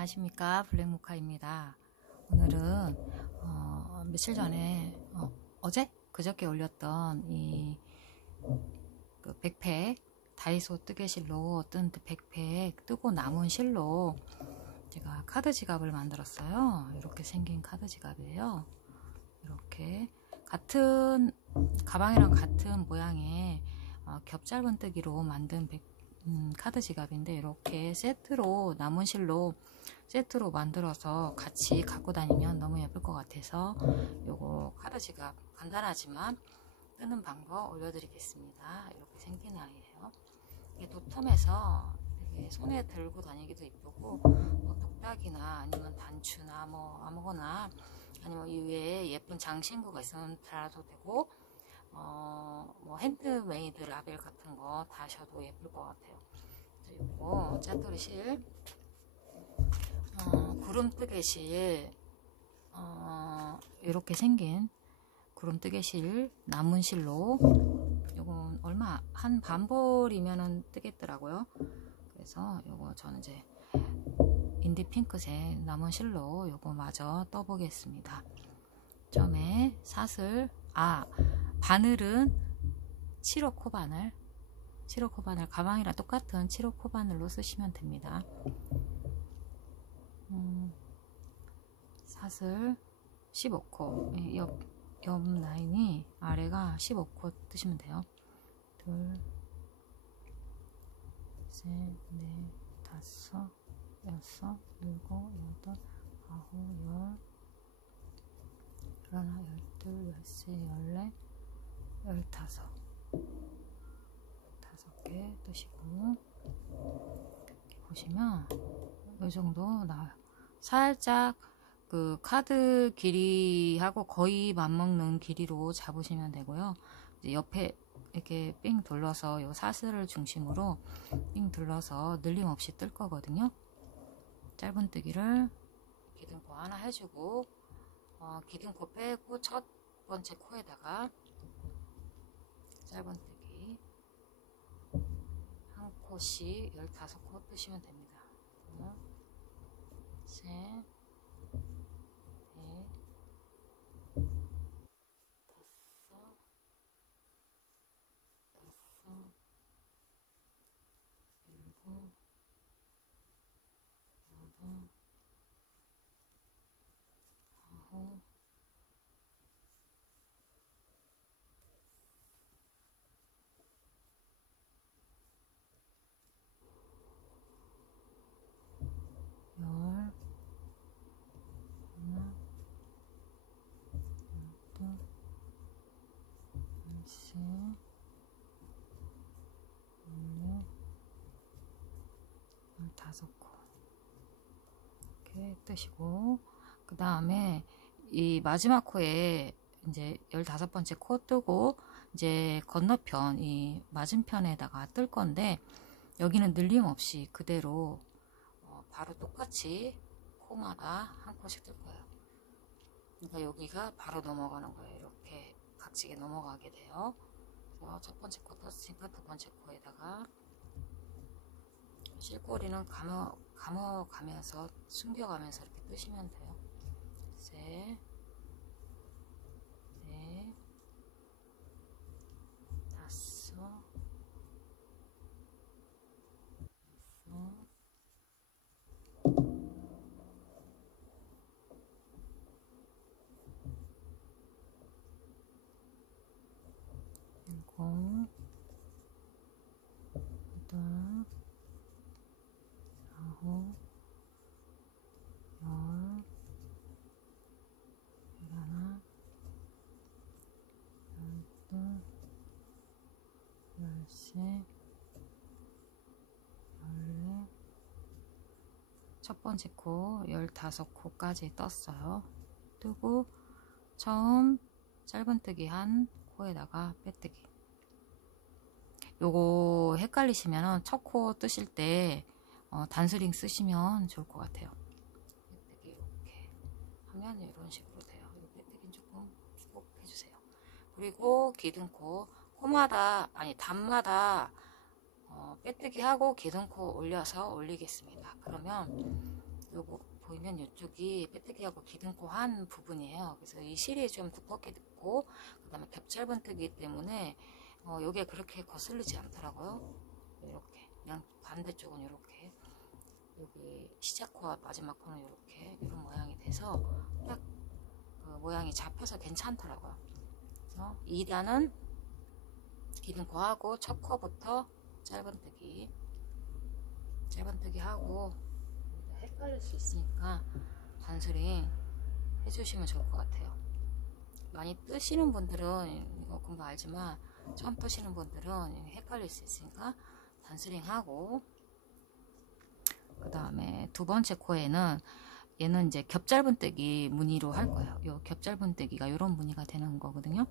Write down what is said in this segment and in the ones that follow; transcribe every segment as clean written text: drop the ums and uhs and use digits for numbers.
안녕하십니까, 블랙모카입니다. 오늘은 며칠 전에 그저께 올렸던 그 백팩, 다이소 뜨개실로 뜬 백팩 뜨고 남은 실로 제가 카드 지갑을 만들었어요. 이렇게 생긴 카드 지갑이에요. 이렇게 같은 가방이랑 같은 모양의 겹짧은뜨기로 만든 카드 지갑인데, 이렇게 세트로 남은 실로 세트로 만들어서 같이 갖고 다니면 너무 예쁠 것 같아서 요거 카드 지갑 간단하지만 뜨는 방법 올려드리겠습니다. 이렇게 생긴 아이예요. 이게 도톰해서 되게 손에 들고 다니기도 이쁘고, 뭐 독딱이나 아니면 단추나 뭐 아무거나, 아니면 이 위에 예쁜 장신구가 있으면 달아도 되고, 뭐 핸드메이드 라벨 같은 거 다셔도 예쁠 것 같아요. 요거 짜투리실, 구름뜨개실, 이렇게 생긴 구름뜨개실 남은 실로, 요건 얼마 한 반벌이면은 뜨겠더라고요. 그래서 요거 저는 이제 인디 핑크색 남은 실로 요거 마저 떠보겠습니다. 처음에 사슬, 바늘은 7호 코바늘, 가방이랑 똑같은 7호 코바늘로 쓰시면 됩니다. 사슬 15코, 옆 라인이 아래가 15코 뜨시면 돼요. 둘, 셋, 넷, 다섯, 여섯, 일곱, 여덟, 아홉, 열, 열하나, 열둘, 열세, 열네, 열다섯. 5개 뜨시고, 이렇게 보시면 이 정도 나와요. 살짝 그 카드 길이하고 거의 맞먹는 길이로 잡으시면 되고요. 이제 옆에 이렇게 삥 둘러서 요 사슬을 중심으로 삥 둘러서 늘림 없이 뜰 거거든요. 짧은뜨기를 기둥코 하나 해주고, 기둥코 빼고 첫 번째 코에다가 짧은뜨기 한 코씩 15코 뜨시면 됩니다. 둘, 셋, 넷, 다섯, 여섯, 일곱, 여덟, 아홉, 열, 하나, 열둘, 열셋, 열넷, 15코 이렇게 뜨시고, 그 다음에 이 마지막 코에 이제 15번째 코 뜨고, 이제 건너편 이 맞은편에다가 뜰 건데, 여기는 늘림 없이 그대로 바로 똑같이 코마다 한 코씩 뜰 거예요. 그러니까 여기가 바로 넘어가는 거예요. 이렇게 각지게 넘어가게 돼요. 그래서 첫 번째 코 떴으니까 두 번째 코에다가 실꼬리는 감어가면서 숨겨가면서 이렇게 뜨시면 돼요. 셋, 넷, 다섯, 여섯, 일곱, 여덟, 아홉, 열, 열하나, 열둘, 열셋, 열넷, 첫 번째 코 15코까지 떴어요. 뜨고 처음 짧은뜨기 한 코에다가 빼뜨기. 요거 헷갈리시면 첫 코 뜨실 때 단스링 쓰시면 좋을 것 같아요. 빼뜨기 이렇게 하면 이런 식으로 돼요. 빼뜨기는 조금 꼭 해주세요. 그리고 기둥코 코마다, 아니 단마다 빼뜨기 하고 기둥코 올려서 올리겠습니다. 그러면 요거 보이면 이쪽이 빼뜨기하고 기둥코 한 부분이에요. 그래서 이 실이 좀 두껍게 듣고 그 다음에 겹짧은뜨기 때문에 요게 그렇게 거슬리지 않더라고요. 이렇게 그냥 반대쪽은 이렇게 여기 시작코와 마지막 코는 이렇게 이런 모양이 돼서 딱 그 모양이 잡혀서 괜찮더라고요. 그래서 2단은 기둥코하고 첫 코부터 짧은뜨기 하고 헷갈릴 수 있으니까 단스링 해주시면 좋을 것 같아요. 많이 뜨시는 분들은 이거 금방 알지만 처음 뜨시는 분들은 헷갈릴 수 있으니까 단스링 하고, 그 다음에 두 번째 코에는 얘는 이제 겹짧은뜨기 무늬로 할 거예요. 요 겹짧은뜨기가 이런 무늬가 되는 거거든요.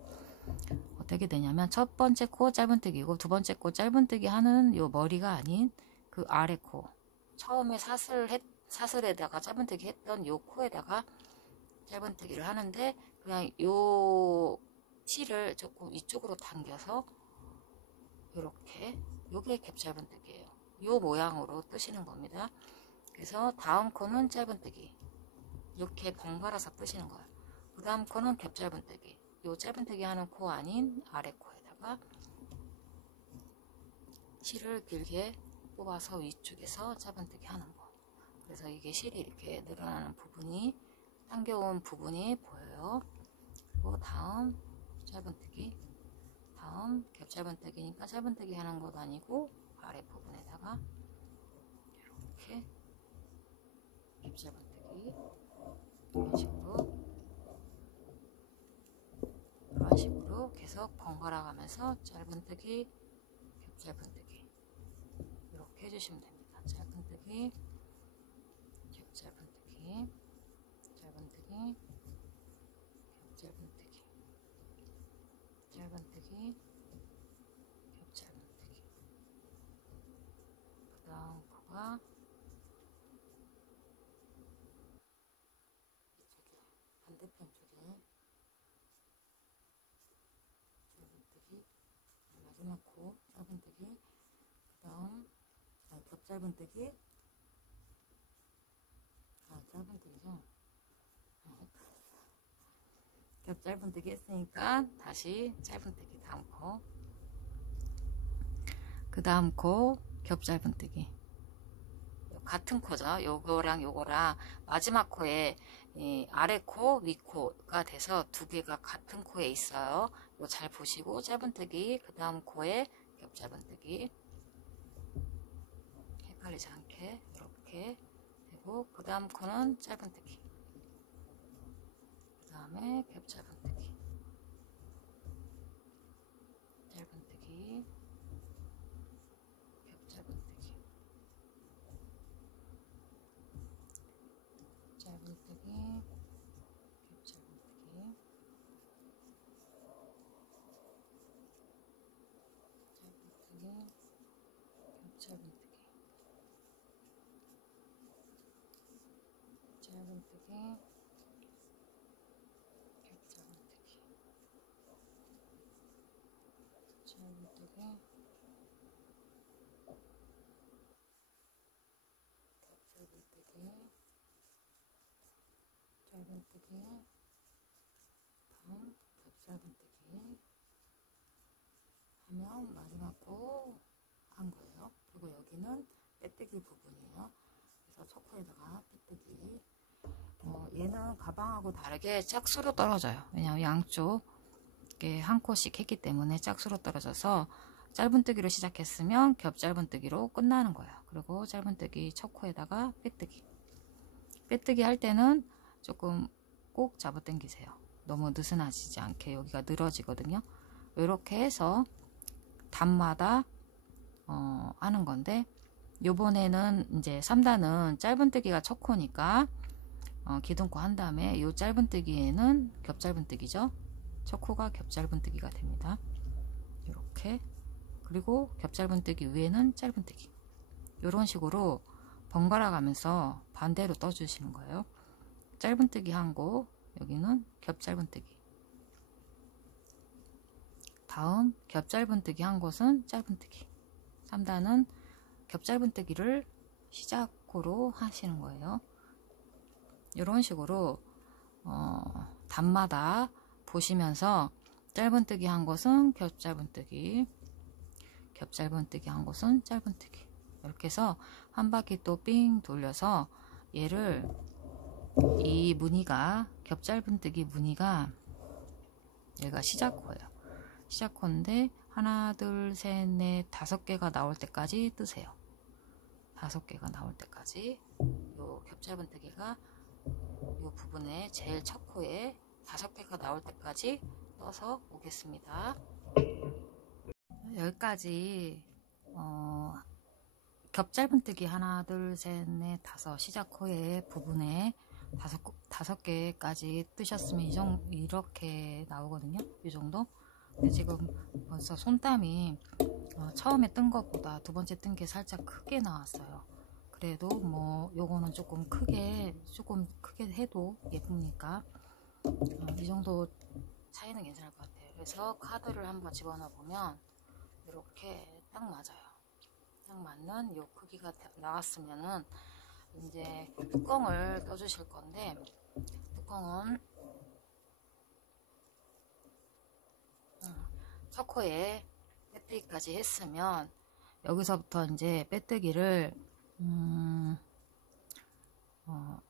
어떻게 되냐면 첫 번째 코 짧은뜨기고 두 번째 코 짧은뜨기 하는 요 머리가 아닌 그 아래 코, 처음에 사슬에다가 짧은뜨기 했던 요 코에다가 짧은뜨기를 하는데 그냥 요 실을 조금 이쪽으로 당겨서 이렇게, 요게 겹짧은뜨기예요. 요 모양으로 뜨시는 겁니다. 그래서 다음 코는 짧은뜨기 이렇게 번갈아서 뜨시는 거예요. 그 다음 코는 겹짧은뜨기, 요 짧은뜨기 하는 코 아닌 아래 코에다가 실을 길게 뽑아서 위쪽에서 짧은뜨기 하는 거. 그래서 이게 실이 이렇게 늘어나는 부분이, 당겨온 부분이 보여요. 그리고 다음 짧은뜨기, 다음 겹짧은뜨기니까 짧은뜨기 하는 것도 아니고 아래 부분에다가 이렇게 겹짧은뜨기, 이런 식으로 계속 번갈아 가면서 짧은뜨기, 겹짧은뜨기 이렇게 해주시면 됩니다. 짧은뜨기, 겹짧은뜨기, 짧은뜨기, 겹짧은뜨기, 짧은뜨기, 겹짧은뜨기. 그 다음 코가 이쪽에 반대편 쪽에 짧은뜨기, 마지막 코 짧은뜨기, 그 다음 겹짧은뜨기, 짧은뜨기죠. 겹짧은뜨기 했으니까 다시 짧은뜨기 다음 코, 그 다음 코 겹짧은뜨기, 같은 코죠. 요거랑 요거랑 마지막 코에 아래 코, 위 코가 돼서 두 개가 같은 코에 있어요. 이거 잘 보시고 짧은뜨기, 그 다음 코에 겹짧¬ 은뜨기 헷갈리지 않게 이렇게 되고, 그 다음 코는 짧은뜨기, 그 다음에 겹짧은뜨기, 짧은뜨기, 겹쌓은뜨기, 짧은뜨기, 겹쌓은뜨기, 짧은뜨기, 겹쌓은뜨기, 짧은뜨기, 겹쌓은뜨기, 짧은뜨기, 다음 겹쌓은뜨기 하면 마지막 코 한 거예요. 그리고 여기는 빼뜨기 부분이에요. 그래서 초코에다가 빼뜨기. 얘는 가방하고 다르게 짝수로 떨어져요. 왜냐하면 양쪽에 한 코씩 했기 때문에 짝수로 떨어져서 짧은뜨기로 시작했으면 겹짧뜨기로 끝나는 거예요. 그리고 짧은뜨기 첫 코에다가 빼뜨기 할 때는 조금 꼭 잡아당기세요. 너무 느슨하지지 않게, 여기가 늘어지거든요. 이렇게 해서 단마다 하는 건데, 요번에는 이제 3단은 짧은뜨기가 첫 코니까 기둥코 한 다음에 이 짧은뜨기에는 겹짧은뜨기죠. 첫 코가 겹짧은뜨기가 됩니다. 이렇게. 그리고 겹짧은뜨기 위에는 짧은뜨기, 이런 식으로 번갈아 가면서 반대로 떠주시는 거예요. 짧은뜨기 한 코, 여기는 겹은뜨기, 다음 겹은뜨기 한 곳은 짧은뜨기. 3단은 겹은뜨기를 시작코로 하시는 거예요. 이런 식으로 단마다 보시면서 짧은뜨기 한 곳은 겹짧은뜨기, 겹짧은뜨기 한 곳은 짧은뜨기, 이렇게 해서 한 바퀴 또 삥 돌려서 얘를, 이 무늬가, 겹짧은뜨기 무늬가 얘가 시작코예요. 시작코인데 하나 둘 셋 넷 5개가 나올 때까지 뜨세요. 5개가 나올 때까지 요 겹짧은뜨기가 요 부분에 제일 첫 코에 5개가 나올 때까지 떠서 오겠습니다. 여기까지 겹짧은뜨기 하나 둘 셋 넷 5 시작 코에 부분에 5개까지 뜨셨으면 이렇게 나오거든요. 이 정도. 근데 지금 벌써 손땀이 처음에 뜬 것보다 두 번째 뜬 게 살짝 크게 나왔어요. 그래도 뭐 요거는 조금 크게 해도 예쁘니까 이 정도 차이는 괜찮을 것 같아요. 그래서 카드를 한번 집어넣어 보면 이렇게 딱 맞아요. 딱 맞는 요 크기가 나왔으면은 이제 뚜껑을 떠주실 건데, 뚜껑은 첫 코에 빼뜨기까지 했으면 여기서부터 이제 빼뜨기를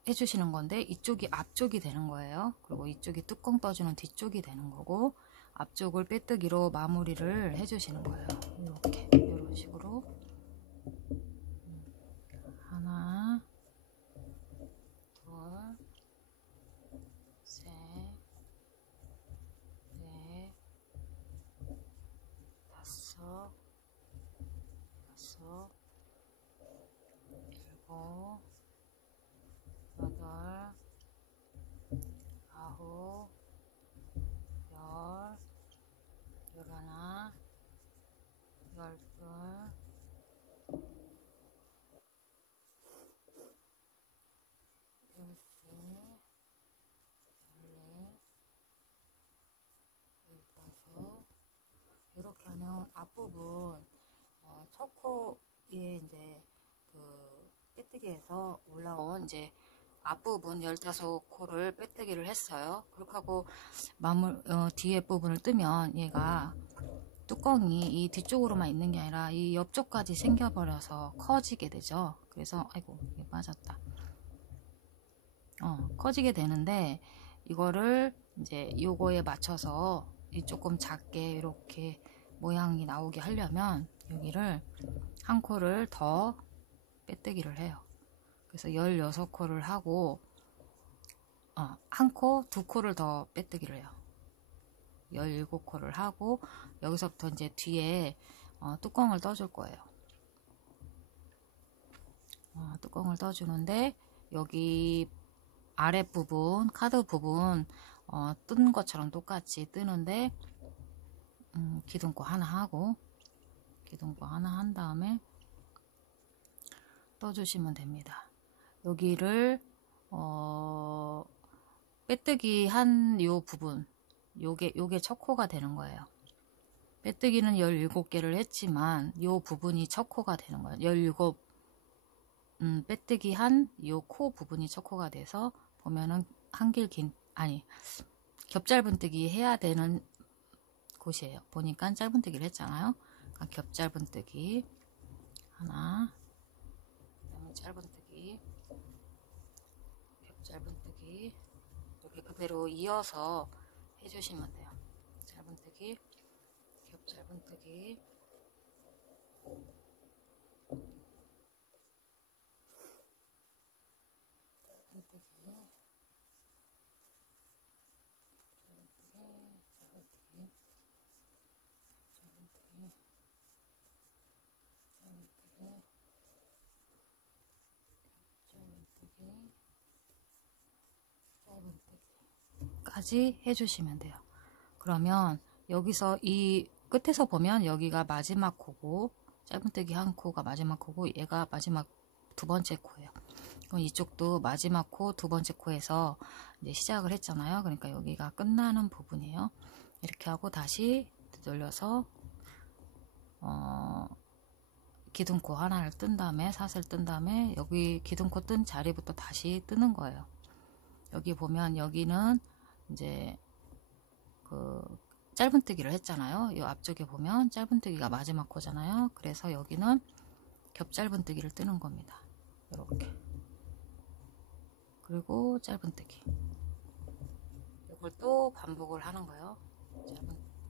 해주시는 건데, 이쪽이 앞쪽이 되는 거예요. 그리고 이쪽이 뚜껑 떠주는 뒤쪽이 되는 거고, 앞쪽을 빼뜨기로 마무리를 해주시는 거예요. 이렇게 이런 식으로 하나 둘 셋 넷 다섯 일곱 여덟 아홉 열 열하나 열둘 열셋 열넷 열다섯. 이렇게 하면 앞부분 첫 코에 이제 그 빼뜨기에서 올라온 이제 앞부분 15코를 빼뜨기를 했어요. 그렇게 하고 뒤에 부분을 뜨면 얘가 뚜껑이 이 뒤쪽으로만 있는 게 아니라 이 옆쪽까지 생겨버려서 커지게 되죠. 그래서 아이고 이게 빠졌다. 커지게 되는데, 이거를 이제 요거에 맞춰서 조금 작게 이렇게 모양이 나오게 하려면 여기를 한 코를 더 빼뜨기를 해요. 그래서 16코를 하고 한 코, 두 코를 더 빼뜨기를 해요. 17코를 하고 여기서부터 이제 뒤에 뚜껑을 떠줄 거예요. 뚜껑을 떠주는데 여기 아랫부분, 카드 부분 뜬 것처럼 똑같이 뜨는데 기둥코 하나 하고, 기둥코 하나 한 다음에 떠주시면 됩니다. 여기를 빼뜨기 한 요 부분, 요게 첫 코가 되는 거예요. 빼뜨기는 17개를 했지만 요 부분이 첫 코가 되는 거예요. 17 빼뜨기 한 요 코 부분이 첫 코가 돼서 보면은 겹짧은뜨기 해야 되는 곳이에요. 보니까 짧은뜨기를 했잖아요. 그러니까 겹짧은뜨기 하나, 그다음에 짧은뜨기, 겹짧은뜨기, 이렇게 그대로 이어서 해주시면 돼요. 짧은뜨기, 겹짧은뜨기, 까지 해주시면 돼요. 그러면 여기서 이 끝에서 보면 여기가 마지막 코고, 짧은뜨기 한 코가 마지막 코고, 얘가 마지막 두 번째 코예요. 그럼 이쪽도 마지막 코, 두 번째 코에서 이제 시작을 했잖아요. 그러니까 여기가 끝나는 부분이에요. 이렇게 하고 다시 되돌려서 기둥코 하나를 뜬 다음에, 사슬 뜬 다음에 여기 기둥코 뜬 자리부터 다시 뜨는 거예요. 여기 보면 여기는 이제 그 짧은뜨기를 했잖아요. 이 앞쪽에 보면 짧은뜨기가 마지막 코잖아요. 그래서 여기는 겹 짧은뜨기를 뜨는 겁니다. 이렇게. 그리고 짧은뜨기. 이걸 또 반복을 하는 거예요.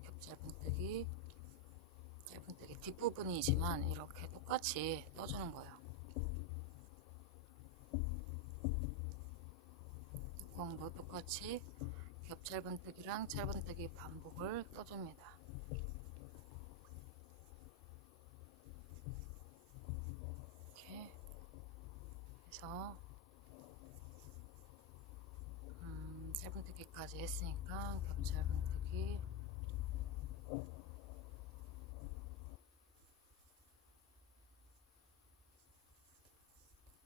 겹 짧은뜨기, 짧은뜨기 뒷부분이지만 이렇게 똑같이 떠주는 거예요. 뚜껑도 똑같이 겹 짧은뜨기랑 짧은뜨기 반복을 떠줍니다. 이렇게 해서 짧은뜨기까지 했으니까 겹 짧은뜨기,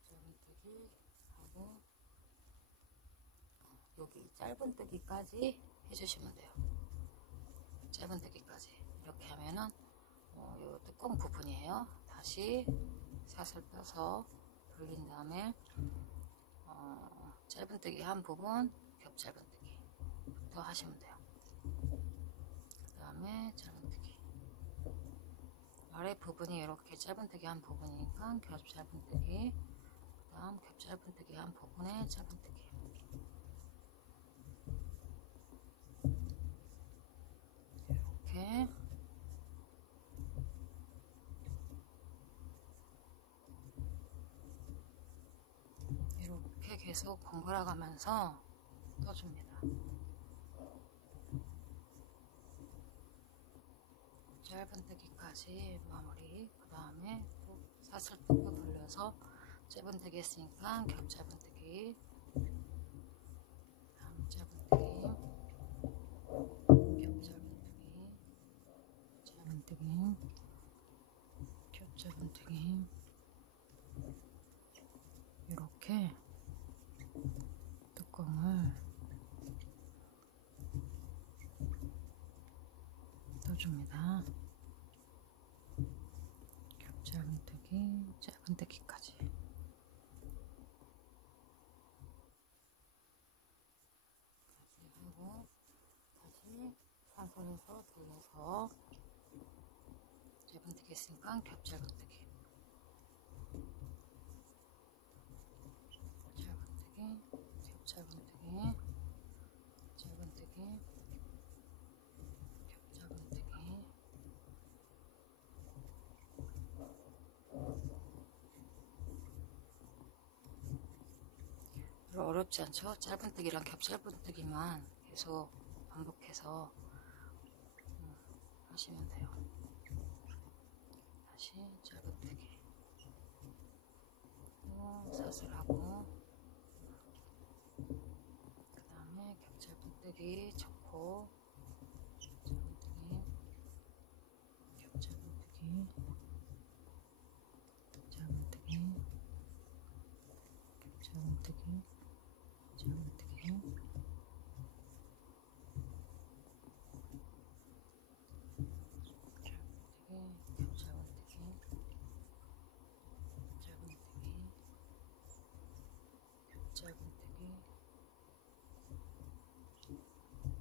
짧은뜨기 하고 여기 짧은뜨기까지 해주시면 돼요. 짧은뜨기까지 이렇게 하면은 요 뚜껑 부분이에요. 다시 샷을 떠서 돌린 다음에 짧은뜨기 한 부분, 겹 짧은뜨기부터 하시면 돼요. 그 다음에 짧은뜨기, 아래 부분이 이렇게 짧은뜨기 한 부분이니까 겹 짧은뜨기, 그 다음 겹 짧은뜨기 한 부분에 짧은뜨기. 이렇게 계속 번갈아 가면서 떠줍니다. 짧은뜨기까지 마무리. 그 다음에 또 샷을 뜯고 돌려서 짧은뜨기 했으니까 겹 짧은뜨기, 다음 짧은뜨기, 겹 짧은뜨기, 짧은뜨기, 겹 짧은뜨기. 이렇게 뚜껑을 떠줍니다. 겹 짧은뜨기, 짧은뜨기까지. 하고 다시 사선에서 돌려서 짧은뜨기 했으니까 겹 짧은뜨기, 겹 짧은뜨기, 짧은뜨기, 겹 짧은뜨기. 별로 어렵지 않죠? 짧은뜨기랑 겹 짧은뜨기만 계속 반복해서 하시면 돼요. 다시 짧은뜨기, 샷을 하고 그 다음에 겹 짧은뜨기 쳤고, 짧은뜨기, 겹 짧은뜨기, 짧은뜨기, 겹 짧은뜨기, 짧은뜨기, 겹 짧은뜨기, 짧은뜨기, 겹 짧은뜨기,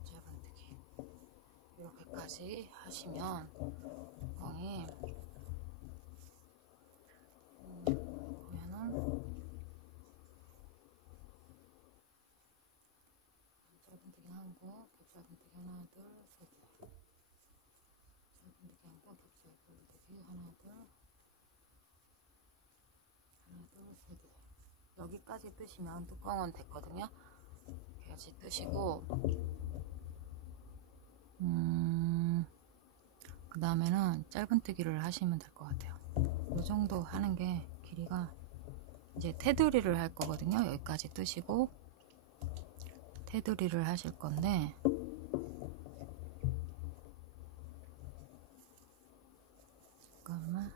짧은뜨기. 이렇게까지 하시면 뚜껑이 보면은 짧은뜨기 하고 겹 짧은뜨기 하나 둘 셋, 짧은뜨기 하고 겹 짧은뜨기 하나 둘 셋. 여기까지 뜨시면 뚜껑은 됐거든요. 여기까지 뜨시고 그 다음에는 짧은뜨기를 하시면 될 것 같아요. 이 정도 하는 게 길이가, 이제 테두리를 할 거거든요. 여기까지 뜨시고 테두리를 하실 건데, 잠깐만,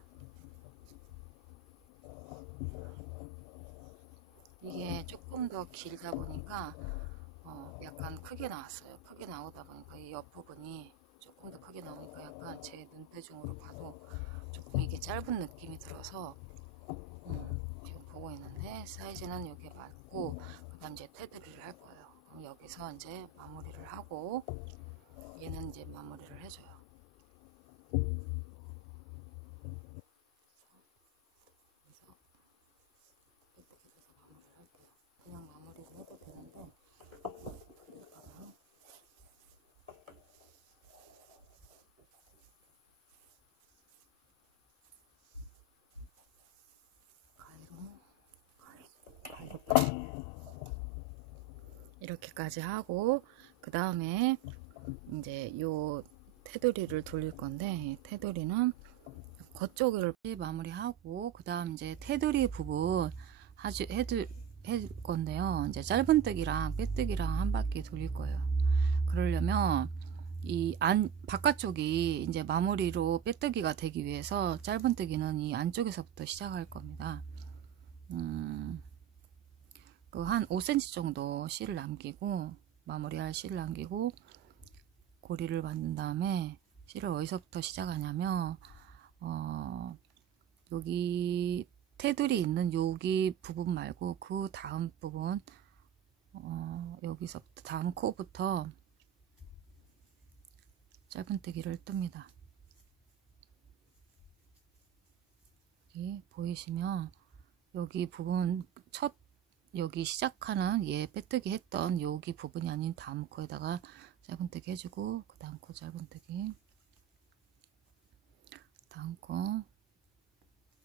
이게 조금 더 길다 보니까 약간 크게 나왔어요. 크게 나오다 보니까 이 옆부분이 조금 더 크게 나오니까 약간 제 눈대중으로 봐도 조금 이게 짧은 느낌이 들어서 지금 보고 있는데, 사이즈는 여기에 맞고 그 다음 이제 테두리를 할 거예요. 여기서 이제 마무리를 하고 얘는 이제 마무리를 해줘요. 그래서 이렇게 해서 마무리를 할게요. 그냥 마무리를 해도 되는데 그럴까봐 가위로 이렇게까지 하고 그 다음에 이제 요 테두리를 돌릴 건데 테두리는 겉쪽을 마무리하고 그 다음 이제 테두리 부분 해줄 건데요. 이제 짧은뜨기랑 빼뜨기랑 한 바퀴 돌릴 거예요. 그러려면 이 바깥쪽이 이제 마무리로 빼뜨기가 되기 위해서 짧은뜨기는 이 안쪽에서부터 시작할 겁니다. 그 한 5cm 정도 실을 남기고 마무리할 실을 남기고 고리를 만든 다음에 실을 어디서부터 시작하냐면 여기 테두리 있는 여기 부분 말고 그 다음 부분 여기서부터 다음 코부터 짧은뜨기를 뜹니다. 여기 보이시면 여기 부분 여기 시작하는 얘 빼뜨기 했던 여기 부분이 아닌 다음 코에다가 짧은뜨기 해주고 그 다음 코 짧은뜨기 다음 코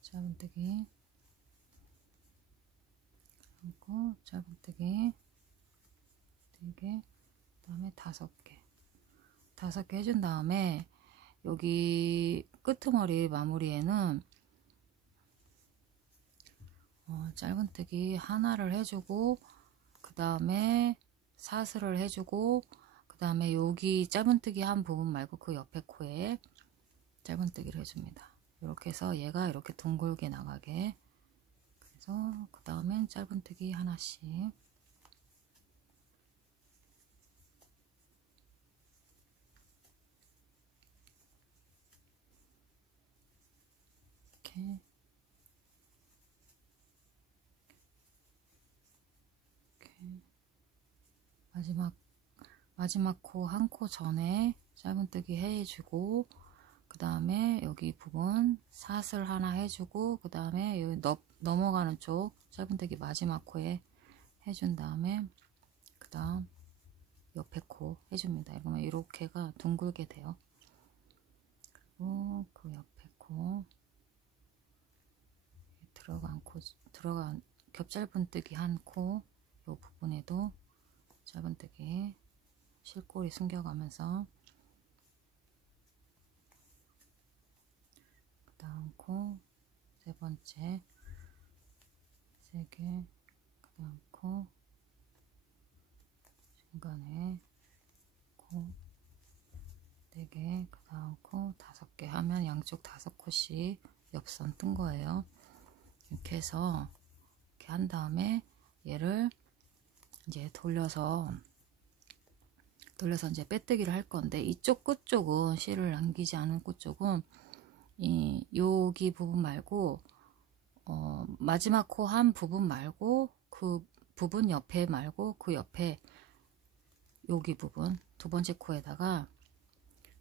짧은뜨기 다음 코 짧은뜨기 4개 그 다음에 5개 해준 다음에 여기 끄트머리 마무리에는 짧은뜨기 하나를 해주고 그 다음에 사슬을 해주고 그 다음에 여기 짧은뜨기 한 부분 말고 그 옆에 코에 짧은뜨기를 해줍니다. 이렇게 해서 얘가 이렇게 둥글게 나가게. 그래서 그 다음엔 짧은뜨기 하나씩 이렇게 마지막 코 한 코 전에 짧은뜨기 해주고 그 다음에 여기 부분 사슬 하나 해주고 그 다음에 여기 넘어가는 쪽 짧은뜨기 마지막 코에 해준 다음에 그 다음 옆에 코 해줍니다. 그러면 이렇게가 둥글게 돼요. 그리고 그 옆에 코 들어간 겹짧은뜨기 한 코 요 부분에도 짧은뜨기 실꼬리 숨겨가면서 그 다음 코 세 번째 3개 그 다음 코 중간에 코 4개 그 다음 코 5개 하면 양쪽 5코씩 옆선 뜬 거예요. 이렇게 해서 이렇게 한 다음에 얘를 이제 돌려서 이제 빼뜨기를 할 건데 이쪽 끝쪽은 실을 남기지 않은 끝쪽은 여기 부분 말고 마지막 코 한 부분 말고 그 부분 옆에 말고 그 옆에 여기 부분 두 번째 코에다가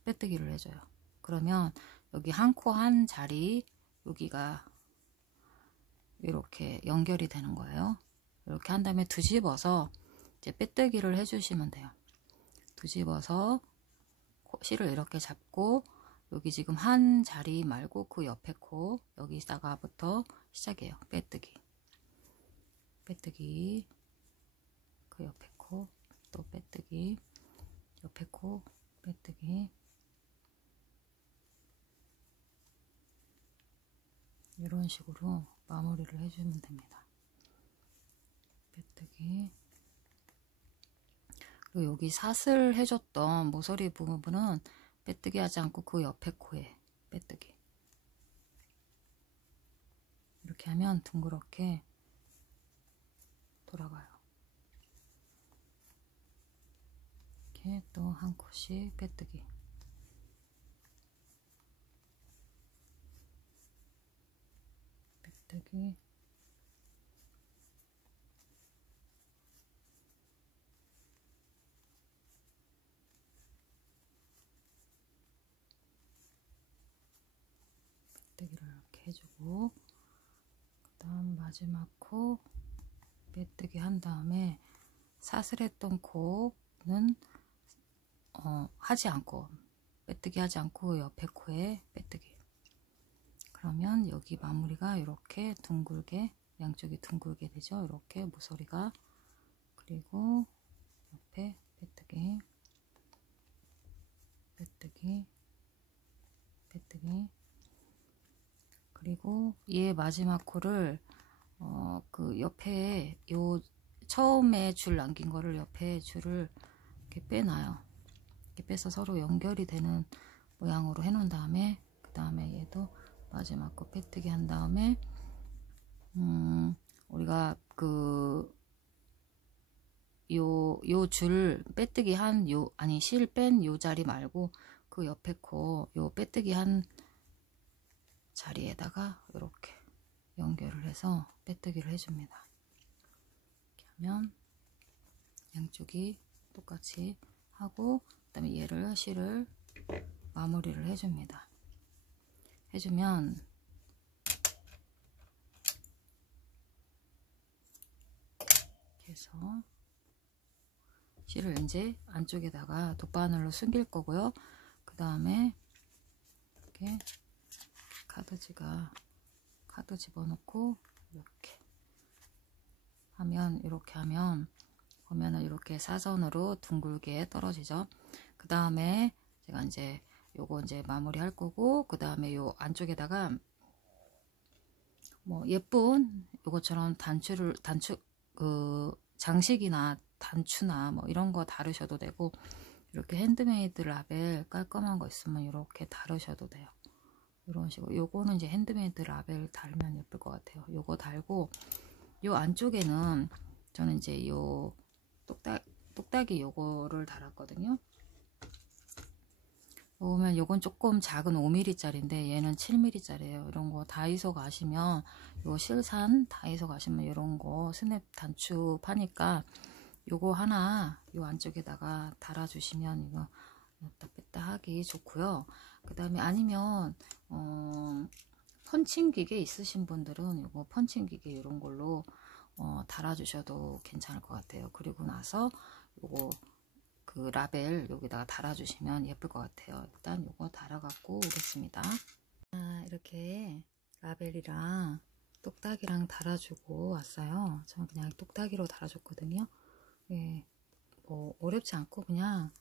빼뜨기를 해줘요. 그러면 여기 한 코 한 자리 여기가 이렇게 연결이 되는 거예요. 이렇게 한 다음에 뒤집어서 이제 빼뜨기를 해주시면 돼요. 뒤집어서 실을 이렇게 잡고 여기 지금 한 자리 말고 그 옆에 코 여기다가부터 시작해요. 빼뜨기 그 옆에 코 또 빼뜨기 옆에 코 빼뜨기 이런 식으로 마무리를 해주면 됩니다. 빼뜨기 그리고 여기 사슬 해줬던 모서리 부분은 빼뜨기 하지 않고 그 옆에 코에 빼뜨기 이렇게 하면 둥그렇게 돌아가요. 이렇게 또 한 코씩 빼뜨기 빼뜨기 이렇게 해주고, 그 다음 마지막 코 빼뜨기 한 다음에 사슬했던 코는 하지 않고, 빼뜨기 하지 않고 옆에 코에 빼뜨기. 그러면 여기 마무리가 이렇게 둥글게, 양쪽이 둥글게 되죠. 이렇게 모서리가. 그리고 옆에 빼뜨기, 빼뜨기, 빼뜨기. 그리고 얘 마지막 코를 그 옆에 요 처음에 줄 남긴 거를 옆에 줄을 이렇게 빼놔요. 이렇게 빼서 서로 연결이 되는 모양으로 해 놓은 다음에, 그 다음에 얘도 마지막 거 빼뜨기 한 다음에 우리가 그 요 줄 빼뜨기 한 실 뺀 요 자리 말고 그 옆에 코 요 빼뜨기 한 자리에다가 이렇게 연결을 해서 빼뜨기를 해줍니다. 이렇게 하면 양쪽이 똑같이 하고, 그 다음에 얘를 실을 마무리를 해줍니다. 해주면 이렇게 해서 실을 이제 안쪽에다가 돗바늘로 숨길 거고요. 그 다음에 이렇게 카드 집어넣고 이렇게 하면 보면은 이렇게 사선으로 둥글게 떨어지죠. 그 다음에 제가 이제 요거 이제 마무리 할 거고, 그 다음에 요 안쪽에다가 뭐 예쁜 요것처럼 장식이나 단추나 뭐 이런 거 다루셔도 되고, 이렇게 핸드메이드 라벨 깔끔한 거 있으면 이렇게 다루셔도 돼요. 이런 식으로. 요거는 이제 핸드메이드 라벨 달면 예쁠 것 같아요. 요거 달고, 요 안쪽에는 저는 이제 요 똑딱이 요거를 달았거든요. 보면 요건 조금 작은 5mm 짜리인데 얘는 7mm 짜리예요. 이런 거 다이소 가시면, 요 실산 다이소 가시면 이런 거 스냅 단추 파니까 요거 하나 요 안쪽에다가 달아주시면 이거 넣다 뺐다 하기 좋고요. 그 다음에 아니면 펀칭 기계 있으신 분들은 요거 펀칭 기계 이런 걸로 달아주셔도 괜찮을 것 같아요. 그리고 나서 요거 그 라벨 여기다가 달아주시면 예쁠 것 같아요. 일단 요거 달아갖고 오겠습니다. 이렇게 라벨이랑 똑딱이랑 달아주고 왔어요. 저는 그냥 똑딱이로 달아줬거든요. 예, 뭐 어렵지 않고 그냥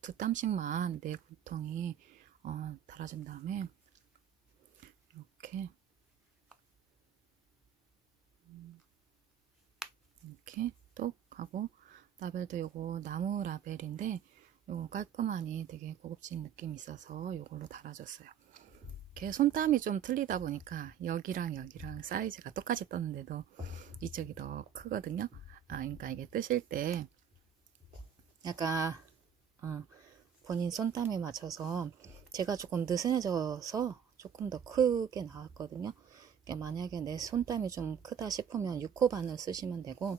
2땀씩만 내 곰통이 달아준 다음에 이렇게 똑 하고, 라벨도 요거 나무 라벨인데 요거 깔끔하니 되게 고급진 느낌이 있어서 요걸로 달아줬어요. 이렇게 손땀이 좀 틀리다 보니까 여기랑 사이즈가 똑같이 떴는데도 이쪽이 더 크거든요. 그러니까 이게 뜨실 때 약간 본인 손땀에 맞춰서, 제가 조금 느슨해져서 조금 더 크게 나왔거든요. 그러니까 만약에 내 손땀이 좀 크다 싶으면 6호 바늘 쓰시면 되고,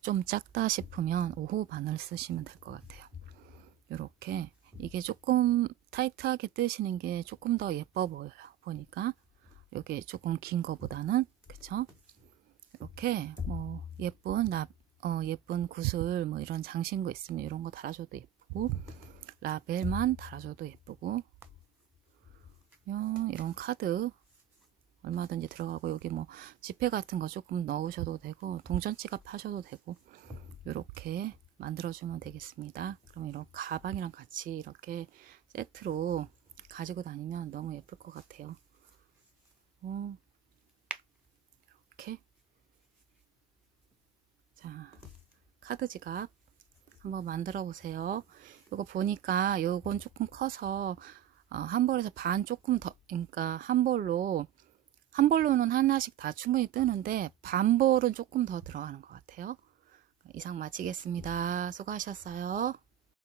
좀 작다 싶으면 5호 바늘 쓰시면 될 것 같아요. 이렇게 이게 조금 타이트하게 뜨시는 게 조금 더 예뻐 보여요. 보니까 이게 조금 긴 거보다는, 그쵸? 이렇게 뭐 예쁜 구슬 뭐 이런 장신구 있으면 이런 거 달아줘도 예쁘고, 라벨만 달아줘도 예쁘고, 이런 카드 얼마든지 들어가고, 여기 뭐 지폐 같은 거 조금 넣으셔도 되고, 동전 지갑 하셔도 되고, 이렇게 만들어주면 되겠습니다. 그럼 이런 가방이랑 같이 이렇게 세트로 가지고 다니면 너무 예쁠 것 같아요. 이렇게. 자, 카드 지갑 한번 만들어 보세요. 이거 보니까 요건 조금 커서 한 볼에서 반 조금 더, 그러니까 한 볼로는 하나씩 다 충분히 뜨는데 반 볼은 조금 더 들어가는 것 같아요. 이상 마치겠습니다. 수고하셨어요.